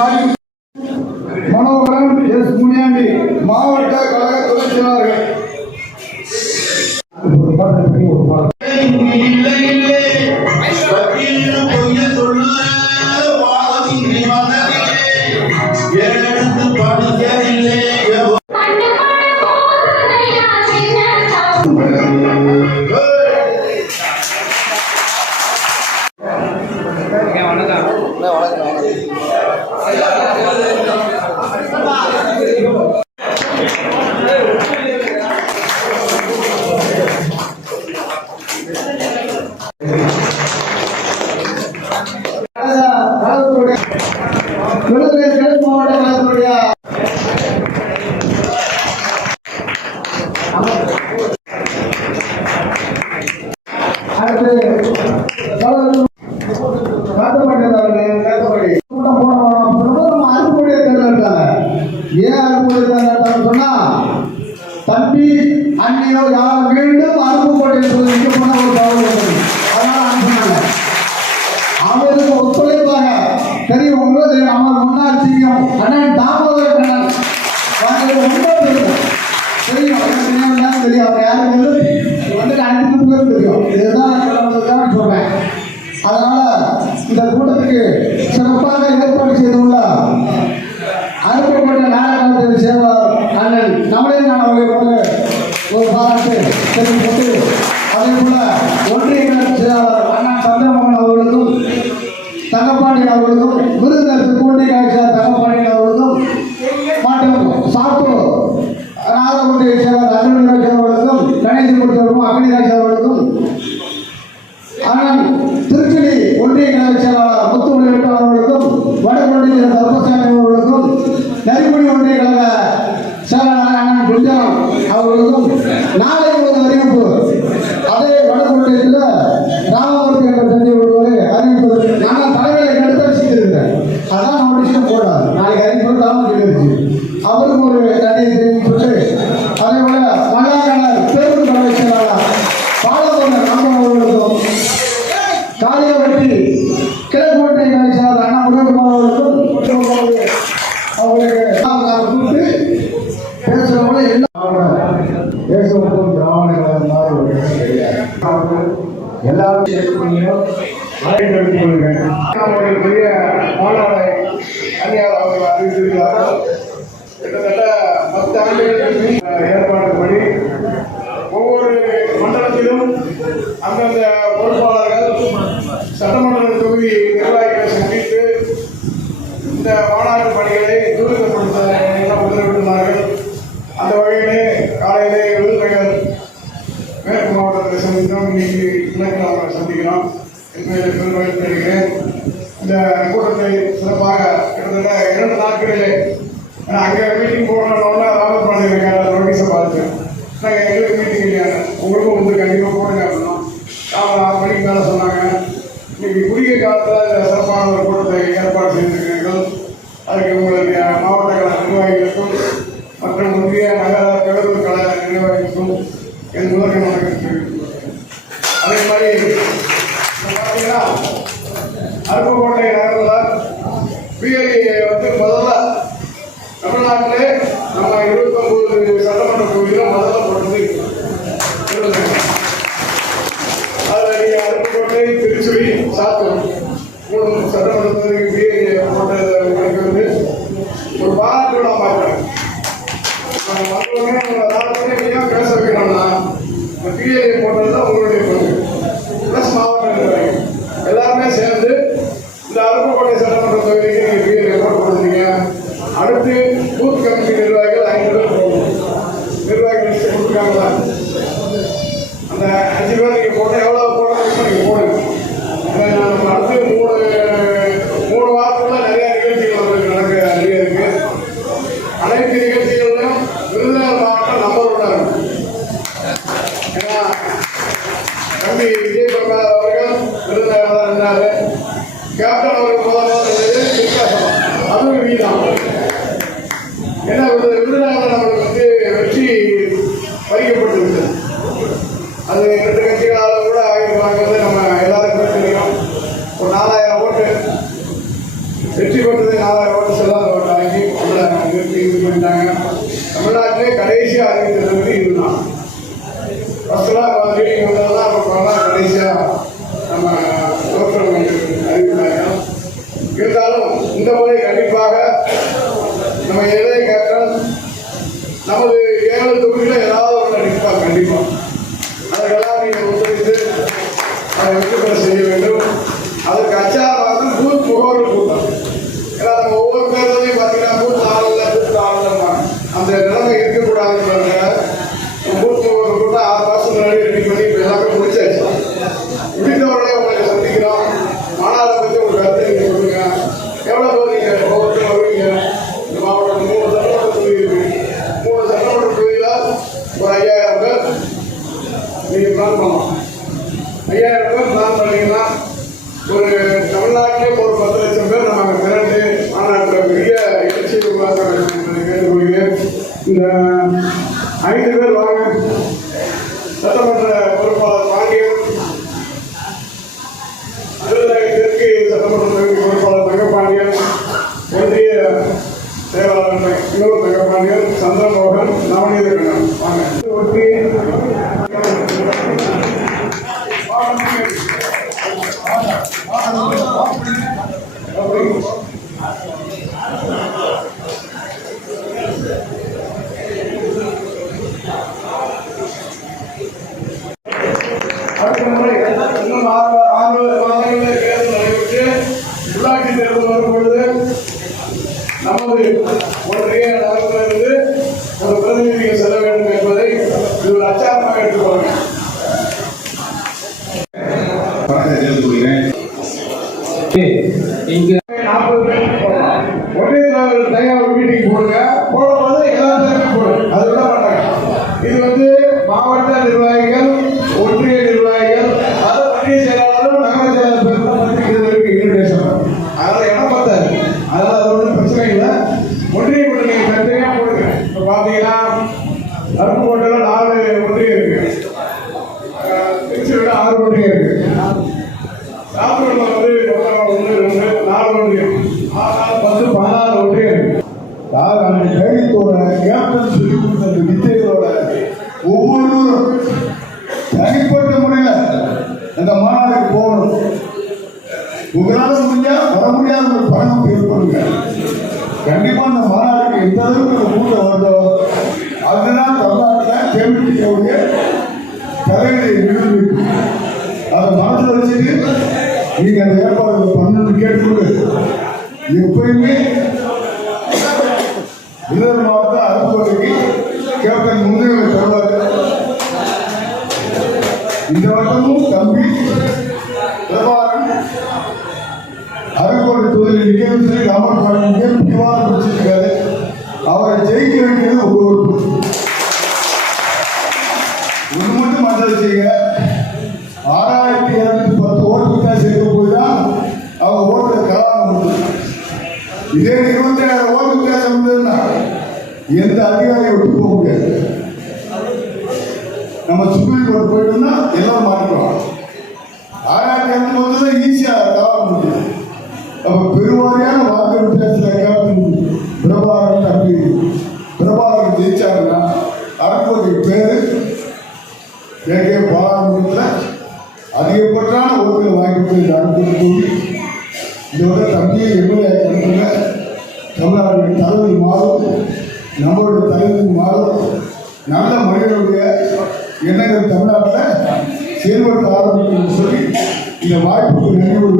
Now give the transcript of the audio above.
தலபாலன் Karthikeyan yes sorry Manoharan S Muniyandi மாவட்ட கழக துணைச் செயலாளர்கள் அடுத்து காத்தப்பட்டிருந்தார்கள் காத்தப்படி கூட்டம் போனோம் தேர்ந்தெடுத்தாங்க ஏன் அருப்புடைய தேர்ந்தெடுத்தாங்கன்னு சொன்னா தம்பி அண்ணியோ யார் மீண்டும் அருப்புக்கோட்டை என்பது இங்கே போன ஒரு தகவல் அதனால அனுப்பினாங்க அவருக்கு ஒத்துழைப்பாக தெரியும் உங்களுக்கு தெரியும் அவர் முன்னாள் சிங்கம் அண்ணன் தாமோதர கண்ணன் ரொம்ப தெரியும் தெரியும் எனக்கு தெரியும் அவன் யாருக்கு வந்து அனைத்து தெரியும் இதுதான் நான் சொல்றேன். அதனால இந்த கூட்டத்துக்கு சிறப்பாக ஏற்பாடு செய்துள்ள அனுப்பப்பட்ட நாடகத்தின் சேவாளர் அண்ணன் நம்மளே நான் அவர்களை போல ஒரு பாராட்டு தெரிவித்து அதே போல ஒன்றிய செயலாளர் அண்ணா சந்திரமோகன் அவர்களுக்கும் தங்கப்பாண்டி அவர்களுக்கும் விருதுநகர் திருப்பூண்டி காட்சியார் தங்கப்பாண்டி அவர்களுக்கும் மற்றும் சாத்தூர் நாகர்கோட்டை செயலாளர் அருள்ராஜ் அவர்களுக்கும் கணேசமூர்த்தி அக்னிராஜ் அவர்களுக்கும் அண்ணன் திருச்செலி ஒன்றிய கழக செயலாளர் முத்துமணி வெட்டர் அவர்களுக்கும் வடகொண்டிய தர்மசாமி அவர்களுக்கும் நரிமணி ஒன்றிய கழக செயலாளர் அண்ணன் குஞ்சரம் அவர்களுக்கும் நாளை ஒரு அறிவிப்பு அதே வடகொண்டியத்தில் ராமமூர்த்தி என்ற தந்தை ஒருவரை அறிவிப்பு நான் தலைவரை கடுத்த செய்திருக்கிறேன் அதான் நோட்டீஸும் போடாது. நாளைக்கு அறிவிப்பு ராமமூர்த்தி சொல்லிருச்சு அவருக்கு ஒரு நன்றியை தெரிவிப்பட்டு அதே போல மல்லாக்கணர் பேருந்து கழக செயலாளர் நம்ம அவர்களுக்கும் காளியவட்டி எடுத்துக்கொள்கிறோம் ஒரு அந்நியார் அவர்கள் அறிவித்திருக்கிறார்கள். கிட்டத்தட்ட பத்து ஆண்டுகளுக்கு ஏற்பாடுபடி ஒவ்வொரு மண்டலத்திலும் அந்தந்த பொறுப்பாளர்கள் சட்டமன்ற தொகுதி நிர்வாகிகளை சந்தித்து இந்த அங்கே மீட்டிங் போகணும்னா ராமர் பாண்டியன் நோட்டீஸை பார்த்து நாங்கள் எங்களுக்கு மீட்டிங் இல்லையா? உங்களுக்கும் வந்து கண்டிப்பாக போடுங்க அப்படின்னா அவங்க ஆறு மணிக்கு மேலே சொன்னாங்க. இன்னைக்கு குறுகிய காலத்தில் இந்த சிறப்பான ஒரு கூட்டத்தை ஏற்பாடு செய்திருக்கிறீர்கள். அதுக்கு உங்களுடைய மாவட்ட கழக நிர்வாகிகளுக்கும் மற்றும் முந்தைய நகர கடலூர் கழக நிர்வாகிகளுக்கும் என் முதல்வர் வணக்கம் அதே மாதிரி விருதுதான் ஏன்னா விருதுநகர் அவர்கள் வந்து வெற்றி பறிக்கப்பட்டு விட்டது அது ரெண்டு கட்சிகளால் கூட ஆகிருப்பாங்கிறது நம்ம எல்லாருக்குமே தெரியும். ஒரு நாலாயிரம் ஓட்டு. வெற்றி பெற்றது நாலாயிரம் ஓட்டு செல்லாத ஓட்டு ஆகி நிறுத்தி இது பண்ணிட்டாங்க. தமிழ்நாட்டிலே கடைசியாக அறிவித்தது வந்து இதுதான். ஃபஸ்ட்டாக மாதிரி வந்ததெல்லாம் இப்போ பண்ணலாம் கடைசியாக நம்ம தோற்றம் அறிவித்தாங்க இருந்தாலும் இந்த முறை கண்டிப்பாக நம்ம எதை கேட்டால் நமது ஏழு தொகுதியில் ஏதாவது ஒன்று நிற்பாங்க கண்டிப்பாக அதற்கெல்லாம் நீங்கள் ஒத்துழைத்து அதை வெற்றி பெற செய்ய வேண்டும் அதற்கு அச்சாரமாக பூத் முகவர்கள் கூட்டம் ஏன்னா நம்ம ஒவ்வொரு தேர்தலையும் பார்த்தீங்கன்னா பூத் ஆளல பூத் ஆளலாம் அந்த நிலைமை இருக்கக்கூடாதுன்றதுனால பூத் முகவர்கள் கூட்டம் ஆறு மாதம் முன்னாடி ரெடி பண்ணி இப்போ எல்லாமே முடிச்சாச்சு முடிந்தவர்களே உங்களை சந்திக்கிறோம் மாநாடு பற்றி ஒரு கருத்தை நீங்கள் சொல்லுங்க எவ்வளோ பேர் நீங்கள் ஒவ்வொருத்தரும் வருவீங்க இந்த மாவட்டம் மூணு சட்டமன்ற தொகுதி இருக்கு மூணு சட்டமன்ற தொகுதியில் ஒரு ஐயாயிரம் பேர் நீங்கள் பிளான் பண்ணலாம் ஐயாயிரம் பேர் பிளான் பண்ணீங்கன்னா ஒரு தமிழ்நாட்டிலே ஒரு பத்து லட்சம் பேர் நம்ம அங்கே திரண்டு மாநாட்டில் பெரிய எழுச்சி உருவாக்க வேண்டும் என்று கேட்டுக்கொள்கிறேன். இந்த ஐந்து பேர் வாங்க. சட்டமன்ற பொறுப்பாளர் பாண்டியன் அறுபதாயிரத்திற்கு சட்டமன்ற பொறுப்பாளர் தங்கப்பாண்டியன் ஒன்றிய செயலாளர் இன்னொரு தங்கப்பாண்டியன் சந்திரமோகன் நவநீத கண்ணன் வாங்க ஒட்டி அடுத்த முறை இன்னும் ஆறு ஆறு மாதங்களில் தேர்தல் நடைபெற்று உள்ளாட்சி தேர்தல் வரும் பொழுது நமது ஒன்றிய நகரத்திலிருந்து ஒரு பிரதிநிதிகள் செல்ல வேண்டும் என்பதை இது ஒரு அச்சாரமாக எடுத்துக்கொள்ளுங்க வணக்கத்தை தெரிவித்துக் கொள்கிறேன் இங்கு நாற்பது பேர் போடலாம் ஒரே தலைவர் தனியாக ஒரு மீட்டிங் போடுங்க போடும்போது எல்லா தலைவரும் போடுங்க அது விட மாட்டாங்க இது வந்து மாவட்ட நிர்வாகிகள் ஒன்றிய நிர்வாகிகள் அது ஒன்றிய செயலாளரும் நகர செயலாளர் பேர் இது வரைக்கும் இன்விடேஷன் அதனால இடம் பத்தாது அதனால அது ஒன்றும் பிரச்சனை இல்லை ஒன்றிய கூட்டணி தனியாக போடுங்க இப்போ பார்த்தீங்கன்னா அருப்புக்கோட்டையில் நாலு ஒன்றியம் இருக்கு அஹ் திருச்சியில் ஆறு ஒன்றியம் இருக்கு ராமநாதபுரம் வந்து ஒன்று ரெண்டு நாலு ஒன்றியம் ஆனால் பத்து பதினாறு ஒன்றியம் அதாவது அந்த தைரியத்தோட கேப்டன் சொல்லி கொடுத்த வித்தைகளோட ஒவ்வொருவரும் தனிப்பட்ட முறையில் அந்த மாநாடுக்கு போகணும் உங்களால முடிஞ்சா வர முடியாத ஒரு பணம் ஏற்படுங்க கண்டிப்பா அந்த மாநாடுக்கு எந்த அளவுக்கு ஒரு கூட்டம் வருதோ அதுதான் தமிழ்நாட்டில் தேர்ந்தெடுக்கக்கூடிய தலைவரை நிறுவனம் அதை வச்சுட்டு நீங்க அந்த ஏற்பாடு பன்னெண்டு கேட்டுக்கொண்டு எப்பயுமே விருதுநகர் மாவட்ட அருப்புக்கோட்டைக்கு கேப்டன் முன்னுரிமை தருவார். இந்த வட்டமும் தம்பி பிரபாகரன் அருப்புக்கோட்டை தொகுதியில் நிற்கணும் சொல்லி ராமர் பாண்டியன் முக்கியமான பிரச்சனைக்காரு அவரை ஜெயிக்க வேண்டியது ஒரு பொறுப்பு. போயிட்டோம்னா எல்லாம் மாட்டிக்குவாங்க. ஆயிரத்தி இரநூத்தி பத்துல ஈஸியா கலாரம் முடியும். அப்ப பெருவாரியான வாக்கு வித்தியாசத்துல கேப்டன் பிரபாகரன் அப்படி பிரபாகரன் ஜெயிச்சாருன்னா அரக்கோட்டை பேரு கே கே அதிகப்பட்டான ஓட்டுகளை வாங்கிட்டு இந்த கூடி இதோட தம்பியை எம்எல்ஏ அனுப்புங்க. தமிழ்நாட்டுடைய தலைவர் மாறும் நம்மளுடைய தலைவர் மாறும் நல்ல மனிதனுடைய எண்ணங்கள் தமிழ்நாட்டில்? செயல்படுத்த ஆரம்பிக்கணும்னு சொல்லி இந்த வாய்ப்புக்கு நன்றி ஒரு